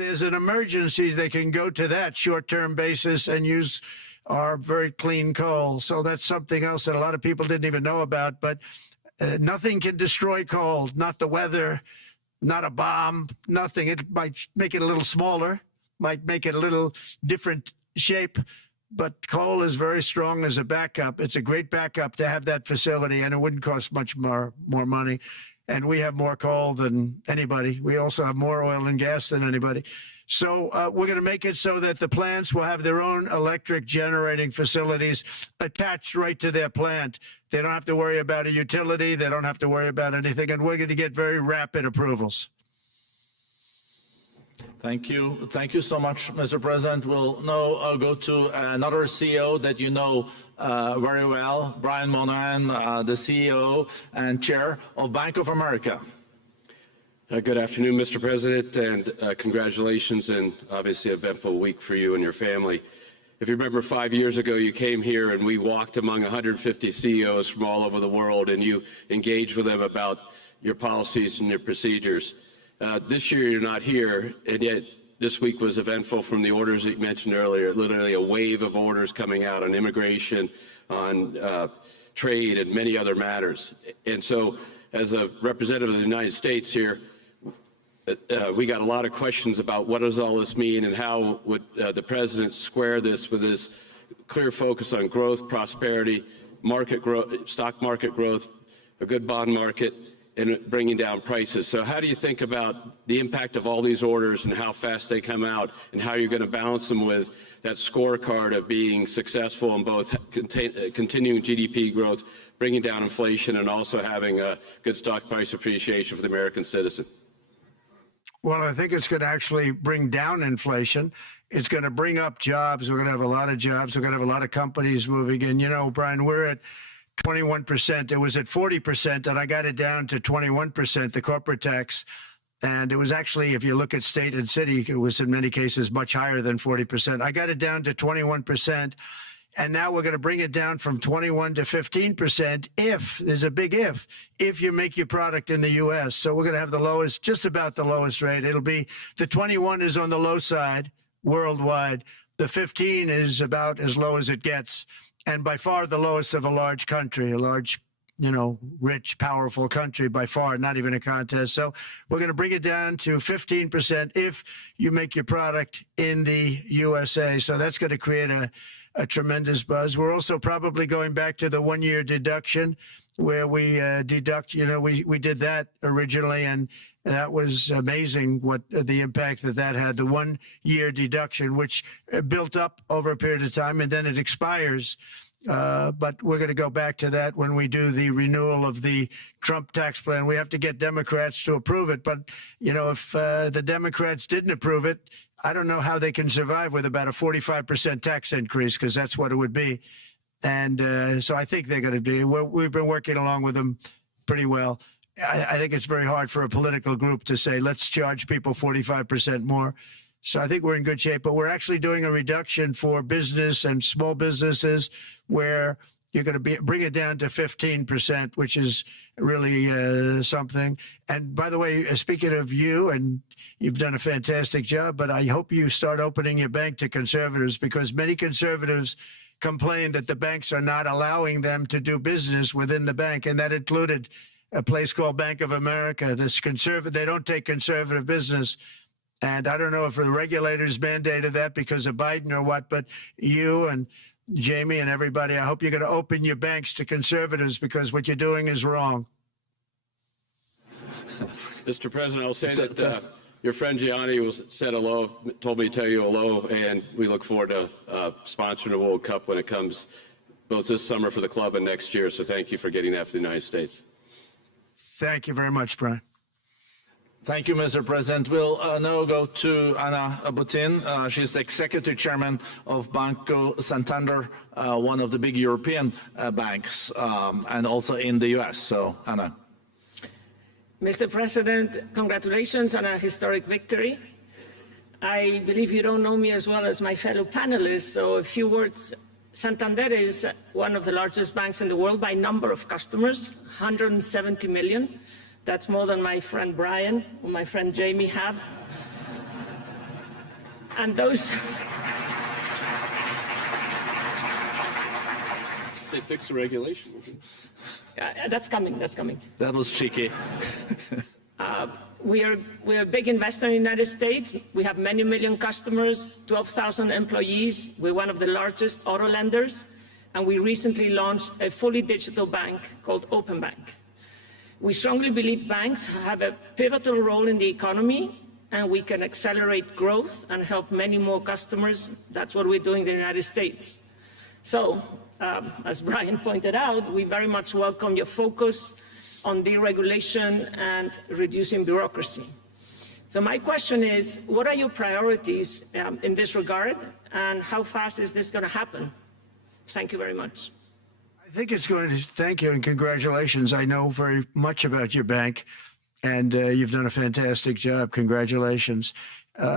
there's an emergency, they can go to that short-term basis and use our very clean coal. So that's something else that a lot of people didn't even know about. But nothing can destroy coal, not the weather, not a bomb, nothing. It might make it a little smaller, might make it a little different shape, but coal is very strong as a backup. It's a great backup to have that facility, and it wouldn't cost much more money. And we have more coal than anybody. We also have more oil and gas than anybody. So we're going to make it so that the plants will have their own electric generating facilities attached right to their plant. They don't have to worry about a utility. They don't have to worry about anything. And we're going to get very rapid approvals. Thank you. Thank you so much, Mr. President. We'll now go to another CEO that you know very well, Brian Moynihan, the CEO and Chair of Bank of America. Good afternoon, Mr. President, and congratulations, and obviously an eventful week for you and your family. If you remember, 5 years ago, you came here and we walked among 150 CEOs from all over the world, and you engaged with them about your policies and your procedures. This year, you're not here, and yet this week was eventful from the orders that you mentioned earlier, literally a wave of orders coming out on immigration, on trade, and many other matters. And so, as a representative of the United States here, we got a lot of questions about what does all this mean and how would the president square this with his clear focus on growth, prosperity, market growth, stock market growth, a good bond market, and bringing down prices. So how do you think about the impact of all these orders and how fast they come out, and how you're going to balance them with that scorecard of being successful in both continuing GDP growth, bringing down inflation, and also having a good stock price appreciation for the American citizen? Well, I think it's going to actually bring down inflation. It's going to bring up jobs. We're going to have a lot of jobs. We're going to have a lot of companies moving in. You know, Brian, we're at 21%. It was at 40%, and I got it down to 21%, the corporate tax. And it was actually, if you look at state and city, it was in many cases much higher than 40%. I got it down to 21%. And now we're going to bring it down from 21 to 15% if, there's a big if you make your product in the U.S. So we're going to have the lowest, just about the lowest rate. It'll be, the 21 is on the low side worldwide. The 15 is about as low as it gets. And by far the lowest of a large country, a large, you know, rich, powerful country by far, not even a contest. So we're going to bring it down to 15% if you make your product in the USA. So that's going to create a tremendous buzz. We're also probably going back to the one-year deduction where we deduct, you know, we did that originally, and that was amazing what the impact that had, the one-year deduction, which built up over a period of time, and then it expires. But we're going to go back to that when we do the renewal of the Trump tax plan. We have to get Democrats to approve it. But, you know, if the Democrats didn't approve it, I don't know how they can survive with about a 45% tax increase, because that's what it would be. And so I think they're going to do. We've been working along with them pretty well. I think it's very hard for a political group to say, let's charge people 45% more. So I think we're in good shape. But we're actually doing a reduction for business and small businesses where you're going to bring it down to 15%, which is really something. And by the way, speaking of you, and you've done a fantastic job, but I hope you start opening your bank to conservatives, because many conservatives complain that the banks are not allowing them to do business within the bank. And that included a place called Bank of America. They don't take conservative business. And I don't know if the regulators mandated that because of Biden or what, but you and Jamie and everybody, I hope you're going to open your banks to conservatives, because what you're doing is wrong. Mr. President, I'll say that your friend Gianni said hello, told me to tell you hello, and we look forward to sponsoring the World Cup when it comes, both this summer for the club and next year. So thank you for getting that for the United States. Thank you very much, Brian. Thank you, Mr. President. We'll now go to Anna Butin. She's the Executive Chairman of Banco Santander, one of the big European banks, and also in the U.S. So, Anna. Mr. President, congratulations on a historic victory. I believe you don't know me as well as my fellow panelists, so a few words. Santander is one of the largest banks in the world by number of customers, 170 million. That's more than my friend Brian or my friend Jamie have. And those, They fixed the regulation. that's coming, that's coming. That was cheeky. We're a big investor in the United States. We have many million customers, 12,000 employees. We're one of the largest auto lenders, and we recently launched a fully digital bank called Open Bank. We strongly believe banks have a pivotal role in the economy, and we can accelerate growth and help many more customers. That's what we're doing in the United States. So, as Brian pointed out, we very much welcome your focus on deregulation and reducing bureaucracy. So my question is, what are your priorities in this regard, and how fast is this going to happen? Thank you very much. I think it's going to, thank you and congratulations. I know very much about your bank, and you've done a fantastic job. Congratulations.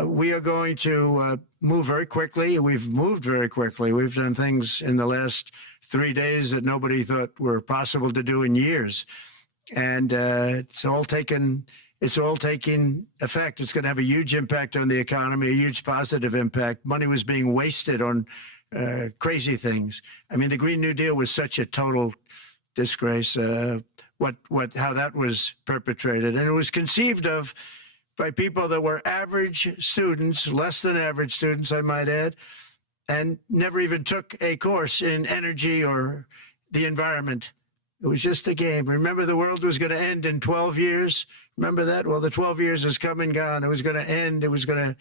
We are going to move very quickly. We've moved very quickly. We've done things in the last 3 days that nobody thought were possible to do in years. And it's all taking effect. It's going to have a huge impact on the economy, a huge positive impact. Money was being wasted on crazy things. I mean, the Green New Deal was such a total disgrace. How that was perpetrated, and it was conceived of by people that were average students, less than average students, I might add, and never even took a course in energy or the environment. It was just a game. Remember, the world was going to end in 12 years. Remember that? Well, the 12 years has come and gone. It was going to end. It was going to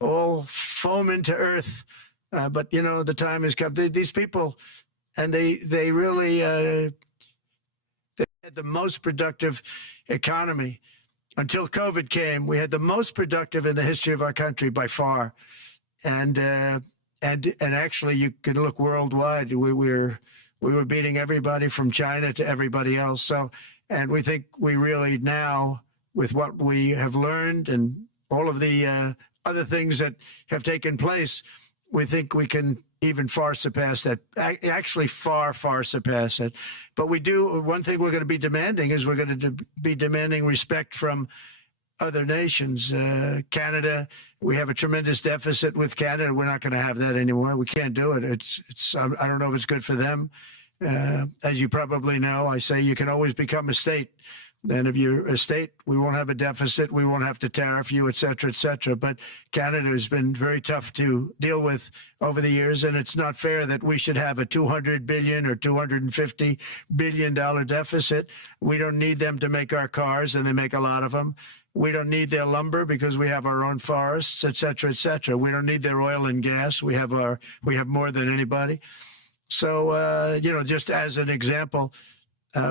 all foam into earth. But, you know, the time has come. These people, and they really they had the most productive economy. Until COVID came, we had the most productive in the history of our country by far. And actually, you can look worldwide. We were beating everybody from China to everybody else. So, and we think we really now, with what we have learned and all of the other things that have taken place, we think we can even far surpass that, actually far, far surpass it. But we do, one thing we're going to be demanding is we're going to be demanding respect from other nations. Canada, we have a tremendous deficit with Canada. We're not going to have that anymore. We can't do it. I don't know if it's good for them. As you probably know, I say you can always become a state. Then if you're a state, we won't have a deficit. We won't have to tariff you, et cetera, et cetera. But Canada has been very tough to deal with over the years, and it's not fair that we should have a $200 billion or $250 billion deficit. We don't need them to make our cars, and they make a lot of them. We don't need their lumber because we have our own forests, et cetera, et cetera. We don't need their oil and gas. We have more than anybody. So, you know, just as an example,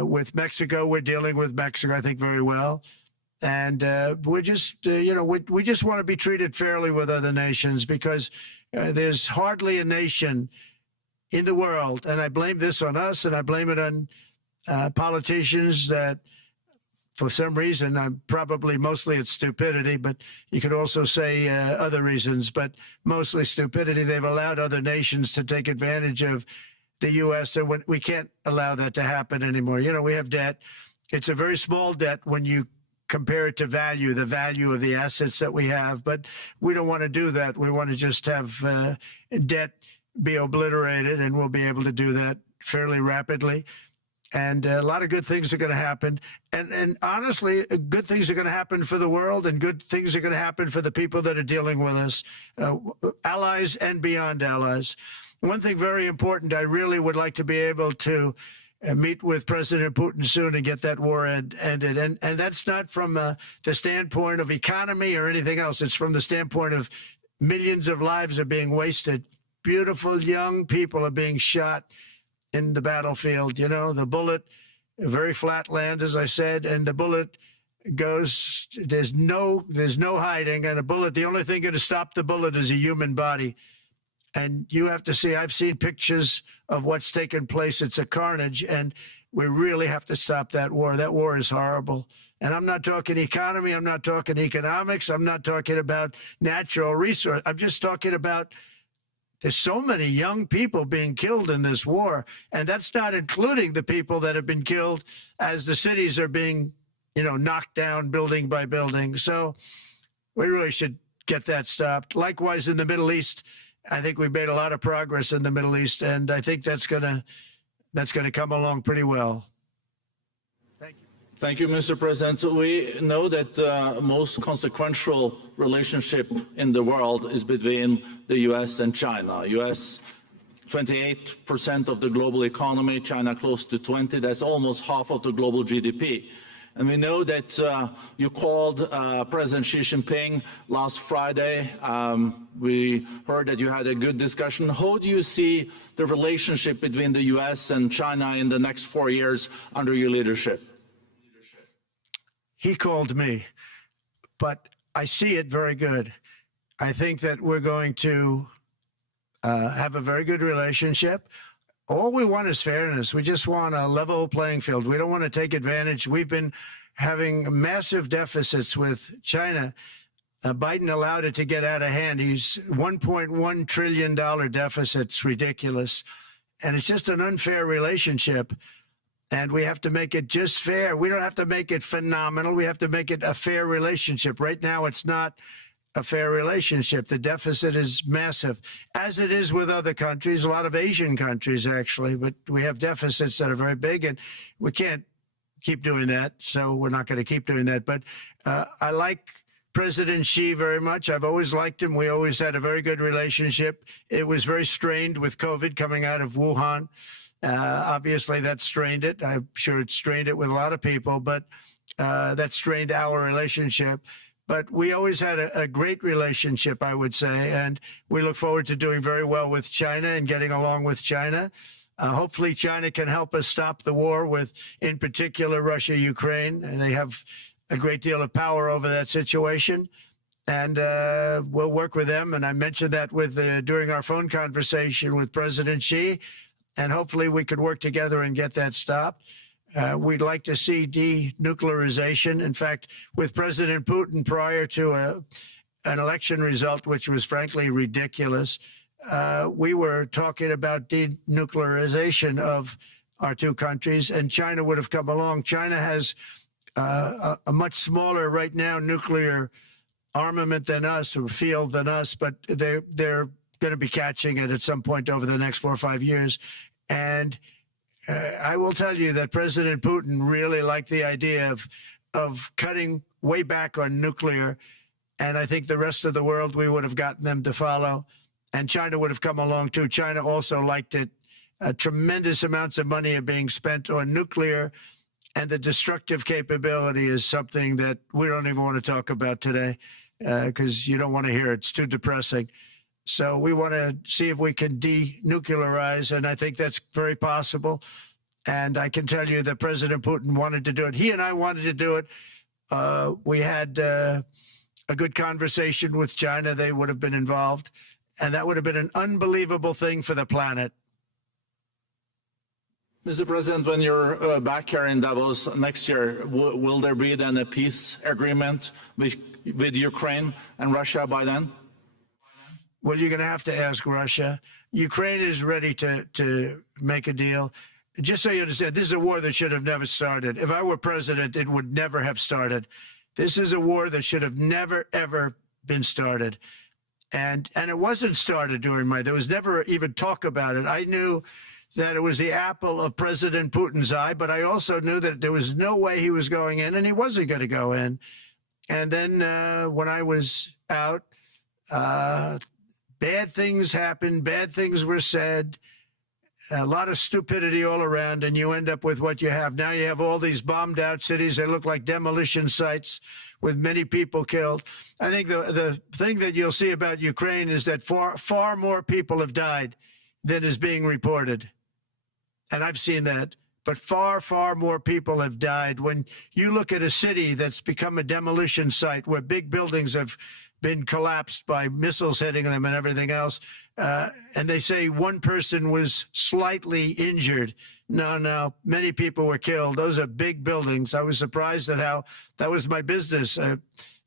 with Mexico, we're dealing with Mexico, I think, very well. And we're just, you know, we just want to be treated fairly with other nations, because there's hardly a nation in the world, and I blame this on us, and I blame it on politicians that, for some reason, probably mostly it's stupidity, but you could also say other reasons, but mostly stupidity. They've allowed other nations to take advantage of the U.S., and we can't allow that to happen anymore. You know, we have debt. It's a very small debt when you compare it to the value of the assets that we have, but we don't want to do that. We want to just have debt be obliterated, and we'll be able to do that fairly rapidly. And a lot of good things are going to happen. And honestly, good things are going to happen for the world, and good things are going to happen for the people that are dealing with us, allies and beyond allies. One thing very important, I really would like to be able to meet with President Putin soon and get that war ended. And that's not from the standpoint of economy or anything else. It's from the standpoint of millions of lives are being wasted. Beautiful young people are being shot in the battlefield. You know, the bullet, very flat land, as I said, and the bullet goes, there's no hiding. And a bullet, the only thing going to stop the bullet is a human body. And you have to see, I've seen pictures of what's taken place. It's a carnage, and we really have to stop that war. That war is horrible. And I'm not talking economy. I'm not talking economics. I'm not talking about natural resource. I'm just talking about there's so many young people being killed in this war. And that's not including the people that have been killed as the cities are being, you know, knocked down building by building. So we really should get that stopped. Likewise, in the Middle East, I think we've made a lot of progress in the Middle East, and I think that's gonna come along pretty well. Thank you. Thank you, Mr. President. So we know that the most consequential relationship in the world is between the U.S. and China. U.S. 28% of the global economy, China close to 20. That's almost half of the global GDP. And we know that you called President Xi Jinping last Friday. We heard that you had a good discussion. How do you see the relationship between the U.S. and China in the next 4 years under your leadership? He called me, but I see it very good. I think that we're going to have a very good relationship. All we want is fairness. We just want a level playing field. We don't want to take advantage. We've been having massive deficits with China. Biden allowed it to get out of hand. He's $1.1 trillion deficit. It's ridiculous. And it's just an unfair relationship. And we have to make it just fair. We don't have to make it phenomenal. We have to make it a fair relationship. Right now, it's not a fair relationship. The deficit is massive, as it is with other countries, a lot of Asian countries, actually. But we have deficits that are very big, and we can't keep doing that. So we're not going to keep doing that. But I like President Xi very much. I've always liked him. We always had a very good relationship. It was very strained with COVID coming out of Wuhan. Obviously, that strained it. I'm sure it strained it with a lot of people, but that strained our relationship. But we always had a great relationship, I would say, and we look forward to doing very well with China and getting along with China. Hopefully, China can help us stop the war with, in particular, Russia, Ukraine, and they have a great deal of power over that situation. And we'll work with them. And I mentioned that with during our phone conversation with President Xi, and hopefully we could work together and get that stopped. We'd like to see denuclearization. In fact, with President Putin, prior to an election result, which was frankly ridiculous, we were talking about denuclearization of our two countries, and China would have come along. China has a much smaller, right now, nuclear armament than us, or field than us, but they're going to be catching it at some point over the next 4 or 5 years. And I will tell you that President Putin really liked the idea of cutting way back on nuclear. And I think the rest of the world, we would have gotten them to follow. And China would have come along too. China also liked it. Tremendous amounts of money are being spent on nuclear. And the destructive capability is something that we don't even want to talk about today because you don't want to hear it. It's too depressing. So we want to see if we can denuclearize, and I think that's very possible. And I can tell you that President Putin wanted to do it. He and I wanted to do it. We had a good conversation with China. They would have been involved, and that would have been an unbelievable thing for the planet. Mr. President, when you're back here in Davos next year, will there be then a peace agreement with Ukraine and Russia by then? Well, you're going to have to ask Russia. Ukraine is ready to make a deal. Just so you understand, this is a war that should have never started. If I were president, it would never have started. This is a war that should have never, ever been started. And it wasn't started during there was never even talk about it. I knew that it was the apple of President Putin's eye, but I also knew that there was no way he was going in, and he wasn't going to go in. And then when I was out, bad things happened, bad things were said, a lot of stupidity all around, and you end up with what you have. Now you have all these bombed out cities that look like demolition sites with many people killed. I think the thing that you'll see about Ukraine is that far more people have died than is being reported. And I've seen that. But far, far more people have died. When you look at a city that's become a demolition site where big buildings have been collapsed by missiles hitting them and everything else, and they say one person was slightly injured. No, many people were killed. Those are big buildings. I was surprised at how that was my business.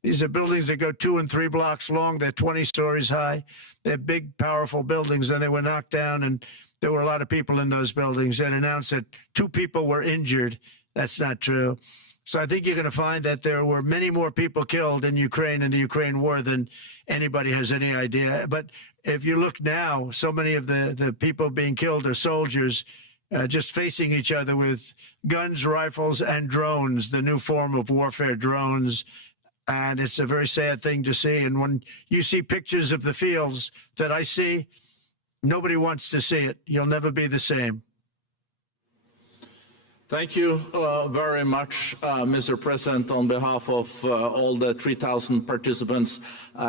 These are buildings that go 2 and 3 blocks long. They're 20 stories high. They're big, powerful buildings, and they were knocked down, and there were a lot of people in those buildings. That announced that 2 people were injured. That's not true. So I think you're going to find that there were many more people killed in Ukraine in the Ukraine war than anybody has any idea. But if you look now, so many of the people being killed are soldiers just facing each other with guns, rifles, and drones, the new form of warfare, drones. And it's a very sad thing to see. And when you see pictures of the fields that I see, nobody wants to see it. You'll never be the same. Thank you very much, Mr. President, on behalf of all the 3,000 participants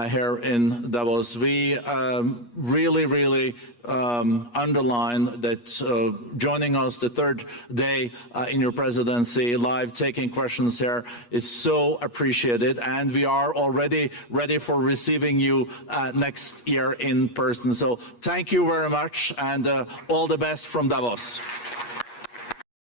here in Davos. We really underline that joining us the third day in your presidency, live taking questions here is so appreciated, and we are already ready for receiving you next year in person. So thank you very much, and all the best from Davos.